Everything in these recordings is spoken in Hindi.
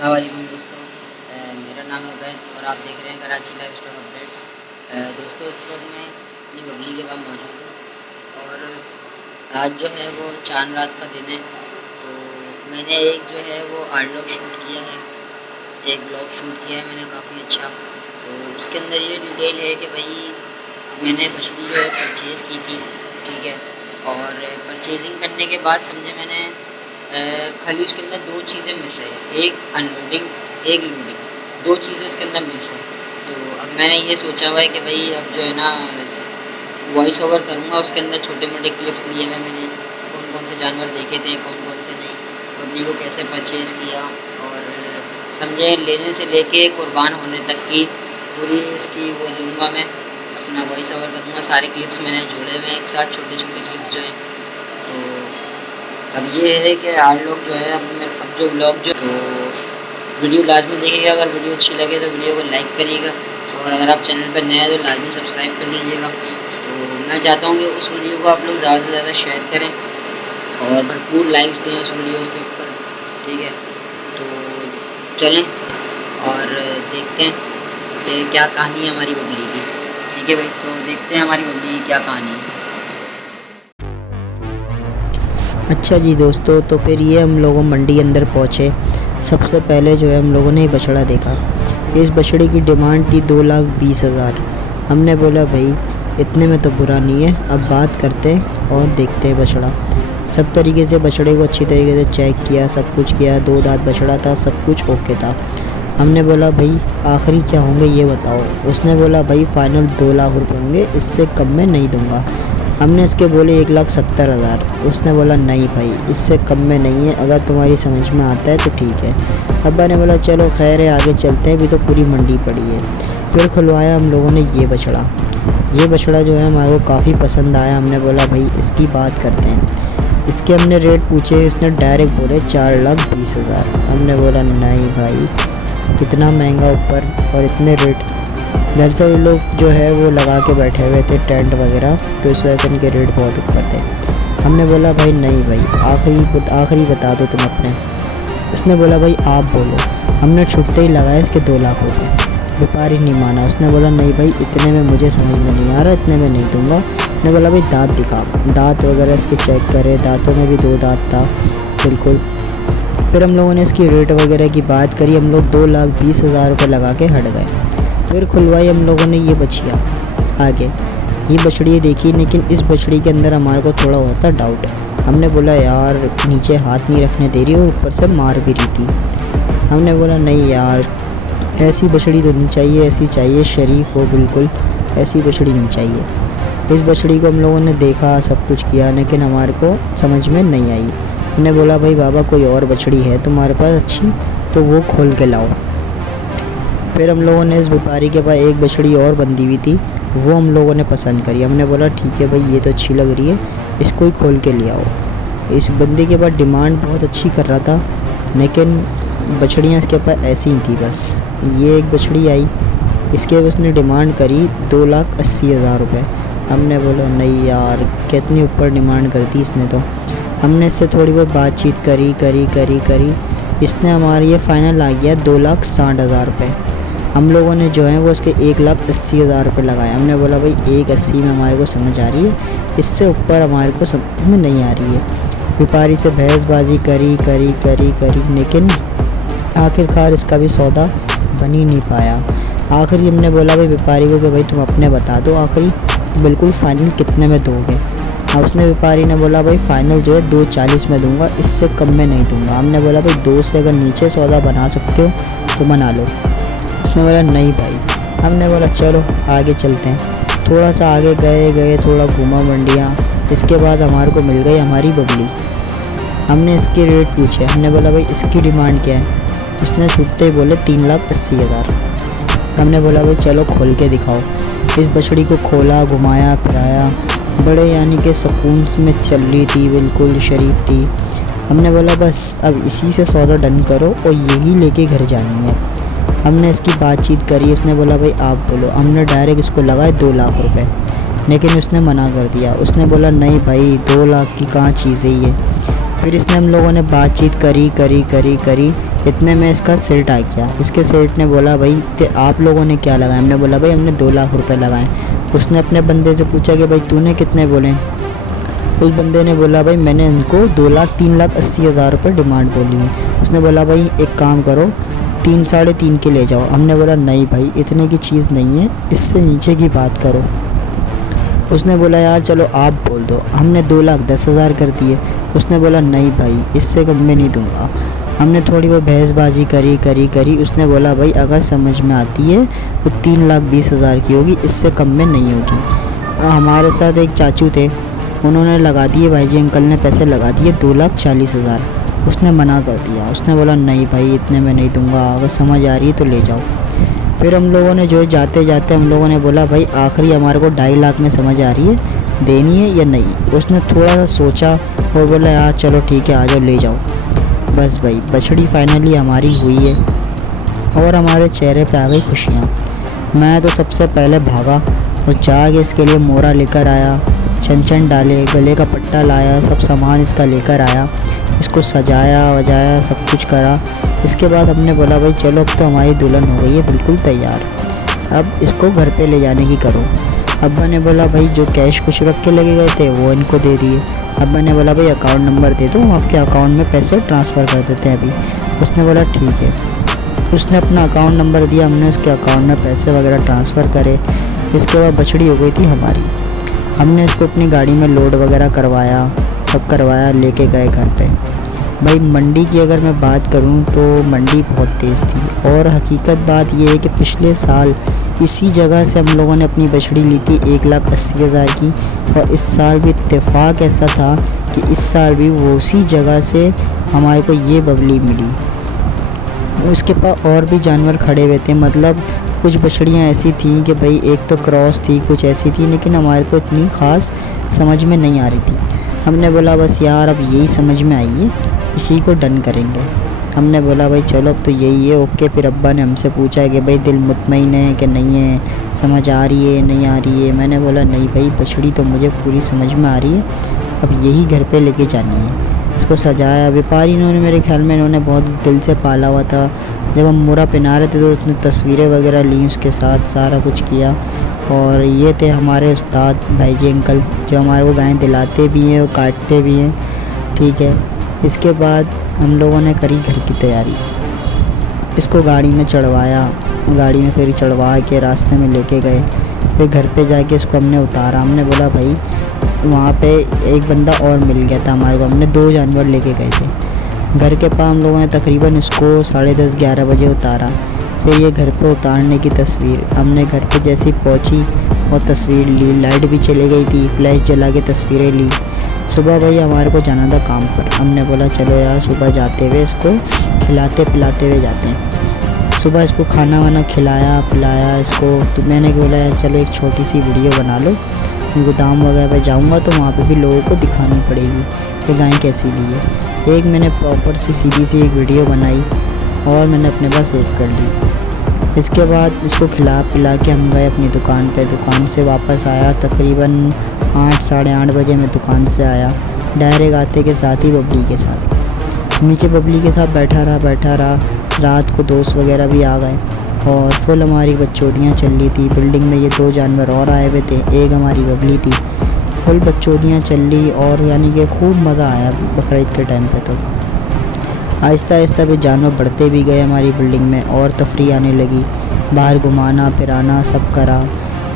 अस्सलाम वालेकुम दोस्तों, मेरा नाम है उबैद और आप देख रहे हैं कराची लाइफ स्टाइल अपडेट। दोस्तों, इस वक्त मैं अपनी बबली के पास मौजूद हूँ और आज जो है वो चांद रात का दिन है। तो मैंने एक जो है वो आर्ट व्लॉग शूट किया है, एक ब्लॉग शूट किया है मैंने काफ़ी अच्छा। तो उसके अंदर ये डिटेल है कि भाई मैंने बछड़ी जो है परचेज़ की थी, ठीक है। और परचेजिंग करने के बाद समझे मैंने खाली उसके अंदर दो चीज़ें मिस है, एक अनलोडिंग एक लोडिंग, दो चीज़ें उसके अंदर मिस है। तो अब मैंने ये सोचा हुआ है कि भाई अब जो है ना वॉइस ओवर करूँगा, उसके अंदर छोटे मोटे क्लिप्स लिए हुए मैंने, कौन कौन से जानवर देखे थे, कौन कौन से नहीं, बबली को कैसे परचेज़ किया और समझे लेने से लेके कुर्बान होने तक की पूरी इसकी वो दूँगा मैं, अपना वॉइस ओवर करूँगा। सारे क्लिप्स मैंने जोड़े हुए हैं एक साथ, छोटे छोटे क्लिप्स जो हैं। तो अब ये है कि आप लोग जो है अब जो ब्लॉग जो तो वीडियो लाजमी देखिएगा। अगर वीडियो अच्छी लगे तो वीडियो को लाइक करिएगा और अगर आप चैनल पर नए हैं तो लाजमी सब्सक्राइब कर लीजिएगा। तो मैं चाहता हूँ कि उस वीडियो को आप लोग ज़्यादा से ज़्यादा शेयर करें और भरपूर लाइक्स दें उस वीडियो के ऊपर, ठीक है। तो चलें और देखते हैं कि क्या कहानी है हमारी बबली की, ठीक है भाई। तो देखते हैं हमारी बबली की क्या कहानी है। अच्छा जी दोस्तों, तो फिर ये हम लोगों मंडी अंदर पहुँचे। सबसे पहले जो है हम लोगों ने बछड़ा देखा। इस बछड़े की डिमांड थी 2,20,000। हमने बोला भाई इतने में तो बुरा नहीं है, अब बात करते हैं और देखते हैं बछड़ा। सब तरीके से बछड़े को अच्छी तरीके से चेक किया, सब कुछ किया, 2 दांत बछड़ा था, सब कुछ ओके था। हमने बोला भाई आखिरी क्या होंगे ये बताओ। उसने बोला भाई फ़ाइनल 2 लाख रुपए होंगे, इससे कम में नहीं दूँगा। हमने इसके बोले 1,70,000। उसने बोला नहीं भाई इससे कम में नहीं है, अगर तुम्हारी समझ में आता है तो ठीक है। अब्बा ने बोला चलो खैर है आगे चलते हैं, अभी तो पूरी मंडी पड़ी है। फिर खुलवाया हम लोगों ने ये बछड़ा। ये बछड़ा जो है हमारे को काफ़ी पसंद आया। हमने बोला भाई इसकी बात करते हैं। इसके हमने रेट पूछे, इसने डायरेक्ट बोले 4,20,000। हमने बोला नहीं भाई इतना महंगा ऊपर और इतने रेट। दरअसल लोग जो है वो लगा के बैठे हुए थे टेंट वगैरह, तो इस वजह से इनके रेट बहुत ऊपर थे। हमने बोला भाई नहीं भाई आखिरी बता दो तुम अपने। उसने बोला भाई आप बोलो। हमने छुट्टे ही लगाया इसके 2 लाख रुपए। व्यापारी नहीं माना, उसने बोला नहीं भाई इतने में मुझे समझ में नहीं आ रहा, इतने में नहीं दूंगा। मैंने बोला भाई दांत दिखा, दांत वगैरह इसके चेक करे, दांतों में भी 2 दांत था बिल्कुल। फिर हम लोगों ने इसकी रेट वगैरह की बात करी, हम लोग 2,20,000 रुपये लगा के हट गए। फिर खुलवाई हम लोगों ने ये बछिया। आगे ये बछड़ी देखी, लेकिन इस बछड़ी के अंदर हमारे को थोड़ा होता डाउट। हमने बोला यार नीचे हाथ नहीं रखने दे रही और ऊपर से मार भी रही थी। हमने बोला नहीं यार ऐसी बछड़ी तो नहीं चाहिए, ऐसी चाहिए शरीफ हो बिल्कुल, ऐसी बछड़ी नहीं चाहिए। इस बछड़ी को हम लोगों ने देखा, सब कुछ किया, लेकिन हमारे को समझ में नहीं आई। हमने बोला भाई बाबा कोई और बछड़ी है तुम्हारे पास अच्छी तो वो खोल के लाओ। फिर हम लोगों ने इस व्यापारी के पास एक बछड़ी और बंधी हुई थी, वो हम लोगों ने पसंद करी। हमने बोला ठीक है भाई ये तो अच्छी लग रही है, इसको ही खोल के ले आओ। इस बंदे के पास डिमांड बहुत अच्छी कर रहा था, लेकिन बछड़ियाँ इसके पास ऐसी ही थी बस। ये एक बछड़ी आई, इसके उसने डिमांड करी 2,80,000 रुपये। हमने बोला नहीं यार कितनी ऊपर डिमांड कर दी इसने। तो हमने इससे थोड़ी बहुत बातचीत करी। इसने हमारे ये फ़ाइनल आ गया 2,60,000 रुपये। हम लोगों ने जो है वो उसके 1,80,000 रुपये लगाए। हमने बोला भाई 1,80 में हमारे को समझ आ रही है, इससे ऊपर हमारे को समझ में नहीं आ रही है। व्यापारी से बहसबाजी करी, लेकिन आखिरकार इसका भी सौदा बन ही नहीं पाया। आखिरी हमने बोला भाई व्यापारी को कि भाई तुम अपने बता दो आखिरी बिल्कुल फ़ाइनल कितने में दोगे। हाँ उसने व्यापारी ने बोला भाई फ़ाइनल जो है 2,40 में दूंगा, इससे कम में नहीं दूंगा। हमने बोला भाई 2 से अगर नीचे सौदा बना सकते हो तो बना लो। उसने बोला नहीं भाई। हमने बोला चलो आगे चलते हैं। थोड़ा सा आगे गए, थोड़ा घूमा मंडियाँ। इसके बाद हमारे को मिल गई हमारी बबली। हमने इसके रेट पूछे, हमने बोला भाई इसकी डिमांड क्या है। उसने छूटते ही बोले 3,80,000। हमने बोला भाई चलो खोल के दिखाओ। इस बछड़ी को खोला, घुमाया फिराया, बड़े यानी कि सुकून में चल रही थी, बिल्कुल शरीफ थी। हमने बोला बस अब इसी से सौदा डन करो और यही लेके घर जानी है। हमने इसकी बातचीत करी, उसने बोला भाई आप बोलो। हमने डायरेक्ट इसको लगाए 2 लाख रुपए। लेकिन उसने मना कर दिया। उसने बोला नहीं भाई 2 लाख की कहाँ चीज़ है ये। फिर इसने हम लोगों ने बातचीत करी, इतने में इसका सेठ आ गया। इसके सेठ ने बोला भाई आप लोगों ने क्या लगाया? हमने बोला भाई हमने 2 लाख रुपए लगाए। उसने अपने बंदे से पूछा कि भाई तूने कितने बोले? उस बंदे ने बोला भाई मैंने इनको 3,80,000 रुपये डिमांड बोली है। उसने बोला भाई एक काम करो 3 साढ़े 3 के ले जाओ। हमने बोला नहीं भाई इतने की चीज़ नहीं है, इससे नीचे की बात करो। उसने बोला यार चलो आप बोल दो। हमने 2,10,000 कर दिए। उसने बोला नहीं भाई इससे कम में नहीं दूंगा। हमने थोड़ी वो बहसबाजी करी। उसने बोला भाई अगर समझ में आती है तो 3,20,000 की होगी, इससे कम में नहीं होगी। हमारे साथ एक चाचू थे, उन्होंने लगा दिए, भाई जी अंकल ने पैसे लगा दिए 2,40,000। उसने मना कर दिया। उसने बोला नहीं भाई इतने में नहीं दूंगा, अगर समझ आ रही है तो ले जाओ। फिर हम लोगों ने जो है जाते जाते हम लोगों ने बोला भाई आखिरी हमारे को 2.5 लाख में समझ आ रही है, देनी है या नहीं? उसने थोड़ा सा सोचा और बोला यार चलो ठीक है आ जाओ ले जाओ। बस भाई बछड़ी फाइनली हमारी हुई है और हमारे चेहरे पे आ गई खुशियाँ। मैं तो सबसे पहले भागा और जाके इसके लिए मोरा लेकर आया, छन डाले, गले का पट्टा लाया, सब सामान इसका लेकर आया, इसको सजाया वजाया सब कुछ करा। इसके बाद हमने बोला भाई चलो अब तो हमारी दुल्हन हो गई है बिल्कुल तैयार, अब इसको घर पे ले जाने की करो। अब्बा ने बोला भाई जो कैश कुछ रख के लगे गए थे वो इनको दे दिए। अब्बा ने बोला भाई अकाउंट नंबर दे दो, हम आपके अकाउंट में पैसे ट्रांसफ़र कर देते हैं अभी। उसने बोला ठीक है। उसने अपना अकाउंट नंबर दिया, हमने उसके अकाउंट में पैसे वगैरह ट्रांसफ़र करे। इसके बाद बछड़ी हो गई थी हमारी। हमने इसको अपनी गाड़ी में लोड वगैरह करवाया, सब करवाया, लेके गए घर पे। भाई मंडी की अगर मैं बात करूं तो मंडी बहुत तेज़ थी और हकीकत बात ये है कि पिछले साल इसी जगह से हम लोगों ने अपनी बछड़ी ली थी 1,80,000 की, और इस साल भी इत्तेफाक ऐसा था कि इस साल भी वो उसी जगह से हमारे को ये बबली मिली। उसके पास और भी जानवर खड़े हुए थे, मतलब कुछ बछड़ियाँ ऐसी थीं कि भाई एक तो क्रॉस थी, कुछ ऐसी थी, लेकिन हमारे को इतनी ख़ास समझ में नहीं आ रही थी। हमने बोला बस यार अब यही समझ में आई है, इसी को डन करेंगे। हमने बोला भाई चलो अब तो यही है, ओके। फिर अब्बा ने हमसे पूछा कि भाई दिल मुतमईन है कि नहीं है, समझ आ रही है नहीं आ रही है? मैंने बोला नहीं भाई बछड़ी तो मुझे पूरी समझ में आ रही है, अब यही घर पे लेके जानी है। इसको सजाया, व्यापारी इन्होंने मेरे ख्याल में इन्होंने बहुत दिल से पाला हुआ था। जब हम मोरा पहना रहे थे तो उसने तस्वीरें वगैरह ली, उसके साथ सारा कुछ किया। और ये थे हमारे उस्ताद भाई जी अंकल, जो हमारे को गायें दिलाते भी हैं और काटते भी हैं, ठीक है। इसके बाद हम लोगों ने करी घर की तैयारी। इसको गाड़ी में चढ़वाया, गाड़ी में फिर चढ़वा के रास्ते में लेके गए। फिर घर पे जाके इसको हमने उतारा। हमने बोला भाई वहाँ पे एक बंदा और मिल गया था हमारे को, हमने 2 जानवर लेके गए थे। घर के पास हम लोगों ने तकरीबन इसको 10:30-11 बजे उतारा। फिर ये घर पे उतारने की तस्वीर, हमने घर पे जैसे ही पहुँची और तस्वीर ली, लाइट भी चली गई थी, फ्लैश जला के तस्वीरें ली। सुबह भाई हमारे को जाना था काम पर। हमने बोला चलो यार सुबह जाते हुए इसको खिलाते पिलाते हुए जाते हैं। सुबह इसको खाना वाना खिलाया पिलाया इसको। तो मैंने बोला यार चलो एक छोटी सी वीडियो बना लो, गोदाम वगैरह पे जाऊंगा तो वहाँ पे भी लोगों को दिखानी पड़ेगी कि गाय कैसी ली है। एक मैंने प्रॉपर सी सीधी सी एक वीडियो बनाई और मैंने अपने पास सेव कर ली। इसके बाद इसको खिला पिला के हम गए अपनी दुकान पे। दुकान से वापस आया तकरीबन 8 साढ़े 8 बजे मैं दुकान से आया। डायरेक्ट आते के साथ ही बबली के साथ नीचे बबली के साथ बैठा रहा। रात को दोस्त वगैरह भी आ गए और फुल हमारी बच्चोदियाँ चल रही थी। बिल्डिंग में ये 2 जानवर और आए हुए थे, एक हमारी बबली थी। फुल बच्चोदियाँ चल रही और यानी कि खूब मज़ा आया बकरीद के टाइम पे। तो आहिस्ता आहिस्ता भी जानवर बढ़ते भी गए हमारी बिल्डिंग में और तफरी आने लगी, बाहर घुमाना फिराना सब करा।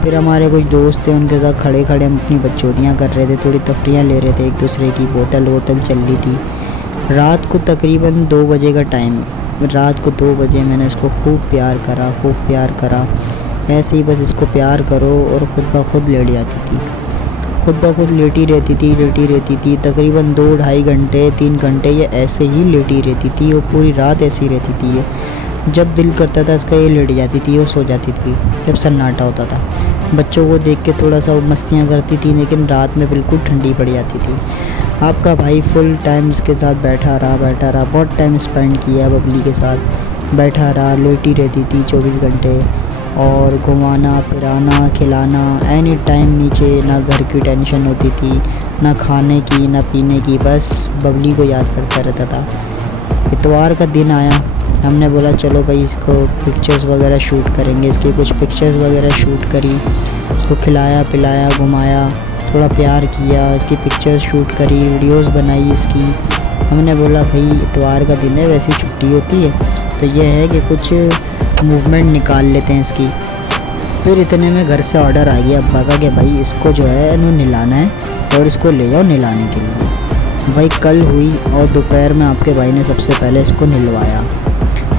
फिर हमारे कुछ दोस्त थे, उनके साथ खड़े खड़े हम अपनी बच्चोदियाँ कर रहे थे, थोड़ी तफरियाँ ले रहे थे एक दूसरे की। बोतल वोतल चल रही थी। रात को तकरीबन 2 बजे का टाइम, रात को 2 बजे मैंने इसको खूब प्यार करा। ऐसे ही बस इसको प्यार करो और ख़ुद ब खुद लेट जाती थी, खुद ब खुद लेटी रहती थी। तकरीबन 2-2.5 घंटे 3 घंटे ये ऐसे ही लेटी रहती थी और पूरी रात ऐसी रहती थी। ये जब दिल करता था इसका ये लेट जाती थी और सो जाती थी जब सन्नाटा होता था। बच्चों को देख के थोड़ा सा मस्तियाँ करती थी, लेकिन रात में बिल्कुल ठंडी पड़ जाती थी। आपका भाई फुल टाइम इसके साथ बैठा रहा, बहुत टाइम स्पेंड किया बबली के साथ, बैठा रहा, लेटी रहती थी 24 घंटे। और घुमाना फिराना खिलाना एनी टाइम नीचे। ना घर की टेंशन होती थी, ना खाने की ना पीने की, बस बबली को याद करता रहता था। इतवार का दिन आया, हमने बोला चलो भाई इसको पिक्चर्स वगैरह शूट करेंगे। इसकी कुछ पिक्चर्स वगैरह शूट करी, इसको खिलाया पिलाया घुमाया, थोड़ा प्यार किया, इसकी पिक्चर्स शूट करी, वीडियोस बनाई इसकी। हमने बोला भाई इतवार का दिन है, वैसी छुट्टी होती है तो ये है कि कुछ मूवमेंट निकाल लेते हैं इसकी। फिर इतने में घर से ऑर्डर आ गया अब्बा का कि भाई इसको जो है इन्हों नहलाना है और इसको ले जाओ नहलाने के लिए। भाई कल हुई और दोपहर में आपके भाई ने सबसे पहले इसको नहलवाया।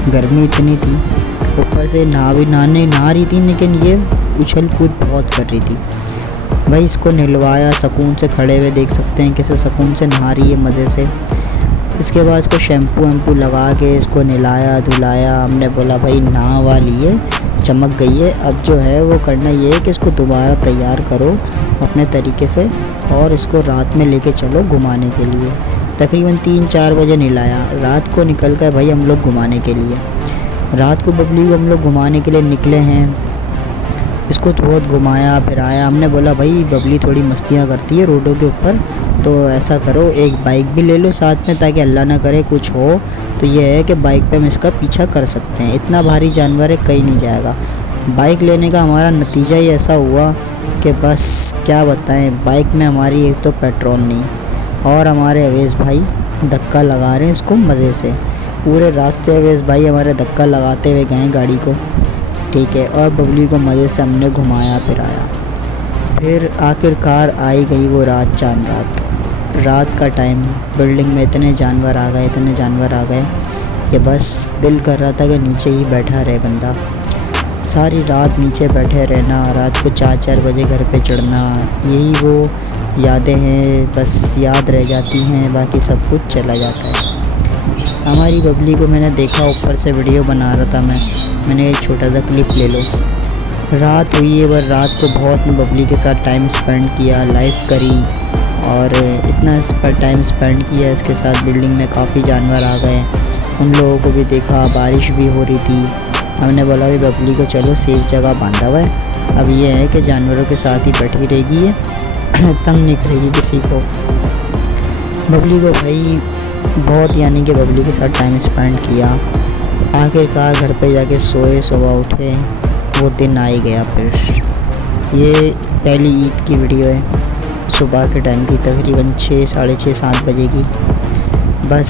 गर्मी इतनी थी, ऊपर से नहा रही थी, लेकिन ये उछल कूद बहुत कर रही थी। भाई इसको नहलवाया, सुकून से खड़े हुए देख सकते हैं कैसे सुकून से नहा रही है मज़े से। इसके बाद इसको शैम्पू वैम्पू लगा के इसको नहलाया धुलाया। हमने बोला भाई नहा वाली है, चमक गई है, अब जो है वो करना ये है कि इसको दोबारा तैयार करो अपने तरीके से और इसको रात में लेके चलो घुमाने के लिए। तकरीबन 3-4 बजे नहलाया, रात को निकल कर भाई हम लोग घुमाने के लिए। रात को बबली को हम लोग घुमाने के लिए निकले हैं। इसको तो बहुत घुमाया फिराया। हमने बोला भाई बबली थोड़ी मस्तियाँ करती है रोडों के ऊपर, तो ऐसा करो एक बाइक भी ले लो साथ में, ताकि अल्लाह ना करे कुछ हो तो ये है कि बाइक पे हम इसका पीछा कर सकते हैं। इतना भारी जानवर है, कहीं नहीं जाएगा। बाइक लेने का हमारा नतीजा ही ऐसा हुआ कि बस क्या बताएं, बाइक में हमारी एक तो पेट्रोल नहीं और हमारे अवेश भाई धक्का लगा रहे हैं इसको मज़े से। पूरे रास्ते अवेश भाई हमारे धक्का लगाते हुए गए गाड़ी को, ठीक है। और बबली को मज़े से हमने घुमाया फिराया। फिर आखिरकार आई गई वो रात, चांद रात का टाइम। बिल्डिंग में इतने जानवर आ गए कि बस दिल कर रहा था कि नीचे ही बैठा रहे बंदा। सारी रात नीचे बैठे रहना, रात को 4-4 बजे घर पे चढ़ना, यही वो यादें हैं, बस याद रह जाती हैं, बाकी सब कुछ चला जाता है। हमारी बबली को मैंने देखा, ऊपर से वीडियो बना रहा था मैंने एक छोटा सा क्लिप ले लो। रात हुई है, पर रात को बहुत बबली के साथ टाइम स्पेंड किया, लाइव करी और इतना इस पर टाइम स्पेंड किया इसके साथ। बिल्डिंग में काफ़ी जानवर आ गए, उन लोगों को भी देखा, बारिश भी हो रही थी। हमने बोला भाई बबली को चलो सेफ जगह बांधा हुआ है, अब ये है कि जानवरों के साथ ही बैठी रहेगी, है तंग नहीं करेगी किसी को। बबली को भाई बहुत यानी कि बबली के साथ टाइम स्पेंड किया। आखिरकार घर पे जाके सोए, सुबह उठे, वो दिन आ ही गया। फिर ये पहली ईद की वीडियो है, सुबह के टाइम की, तकरीबन 6, साढ़े 6, 7 बजे की। बस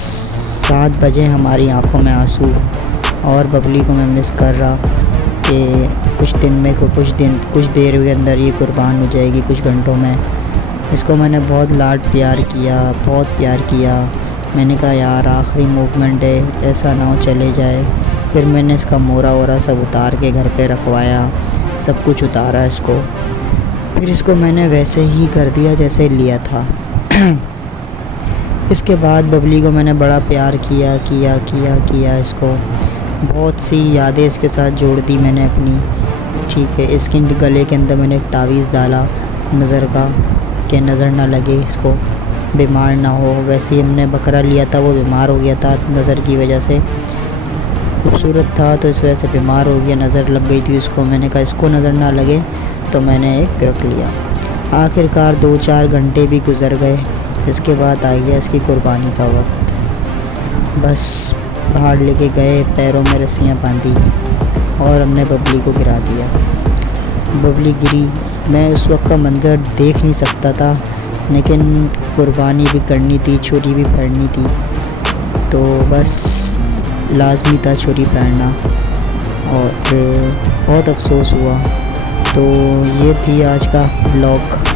7 बजे हमारी आंखों में आंसू और बबली को मैं मिस कर रहा कि कुछ देर के अंदर ये कुर्बान हो जाएगी, कुछ घंटों में। इसको मैंने बहुत लाड प्यार किया, बहुत प्यार किया। मैंने कहा यार आखिरी मूवमेंट है, ऐसा ना हो चले जाए। फिर मैंने इसका मोरा वोरा सब उतार के घर पे रखवाया, सब कुछ उतारा इसको। फिर इसको मैंने वैसे ही कर दिया जैसे लिया था। इसके बाद बबली को मैंने बड़ा प्यार किया इसको। बहुत सी यादें इसके साथ जोड़ दी मैंने अपनी, ठीक है। इसके गले के अंदर मैंने एक तावीज़ डाला नज़र का, कि नज़र ना लगे इसको, बीमार ना हो। वैसे ही हमने बकरा लिया था, वो बीमार हो गया था नज़र की वजह से। खूबसूरत था तो इस वजह से बीमार हो गया, नज़र लग गई थी उसको। मैंने कहा इसको नज़र ना लगे तो मैंने एक रख लिया। आखिरकार 2-4 घंटे भी गुज़र गए, इसके बाद आ गया इसकी कुर्बानी का वक्त। बस बाहर लेके गए, पैरों में रस्सियाँ बांधी और हमने बबली को गिरा दिया। बबली गिरी, मैं उस वक्त का मंज़र देख नहीं सकता था, लेकिन कुर्बानी भी करनी थी, छुरी भी फाड़नी थी, तो बस लाजमी था छुरी फाड़ना और बहुत अफसोस हुआ। तो ये थी आज का ब्लॉग।